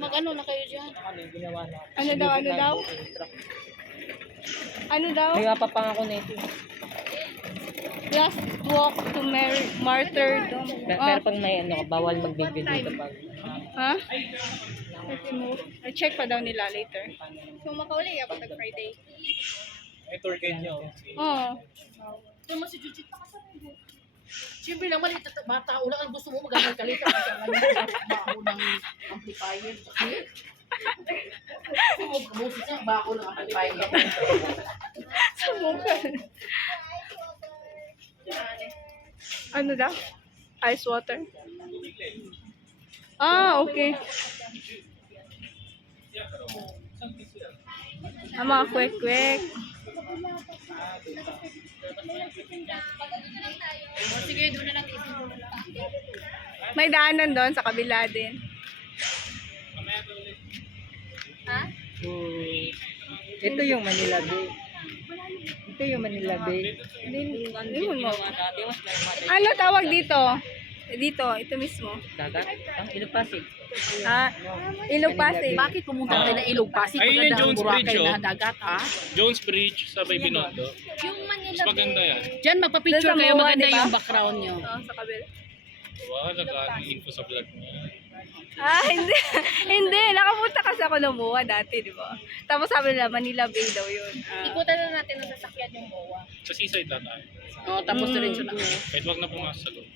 Mag-ano na kayo dyan? Ano daw? Ano daw? May mapapangako na ito. Last walk to martyrdom. Pero pag may ano, bawal mag-video dito pag... Ha? I-check pa daw nila later. So, makauli ako pag Friday. May tour guide nyo. Oo. Ito mo si Jujit. Siyempre lang mali, bata ulang ang gusto mo magagal kalita. Bako ng amplifier. Boses niya, bako ng amplifier. Sa mukha. Ano daw? Ice water? Ah, okay. Mga kwek-kwek. Sige, doon na natin. May daanan doon sa kabila din. Ha? Ito yung Manila Bay. Ito yung Manila Bay. Ayun mo. Ano tawag dito? Dito, ito mismo. Dagat? Ang Ilocosig. Ah, Ilog Pasig. Bakit pumunta tayo na Ilog Pasig? Ayun yung Jones Bridge, Boracay oh. na dagat, ha? Jones Bridge sa Bay Binondo. Mas maganda yan. Diyan, magpa-picture Doon sa kayo, MOA, maganda diba? yung background nyo. Sa kabila. Wow, nag-info sa vlog niya. Ah, hindi. Hindi. Nakapunta kasi ako ng MOA dati, di ba? Tapos sabi nila, Manila Bay daw yun. Ikutan na natin ang sasakyan yung MOA. Sa seaside lang tayo. Oo, tapos diretso na. Kahit wag na pumasok sa loob.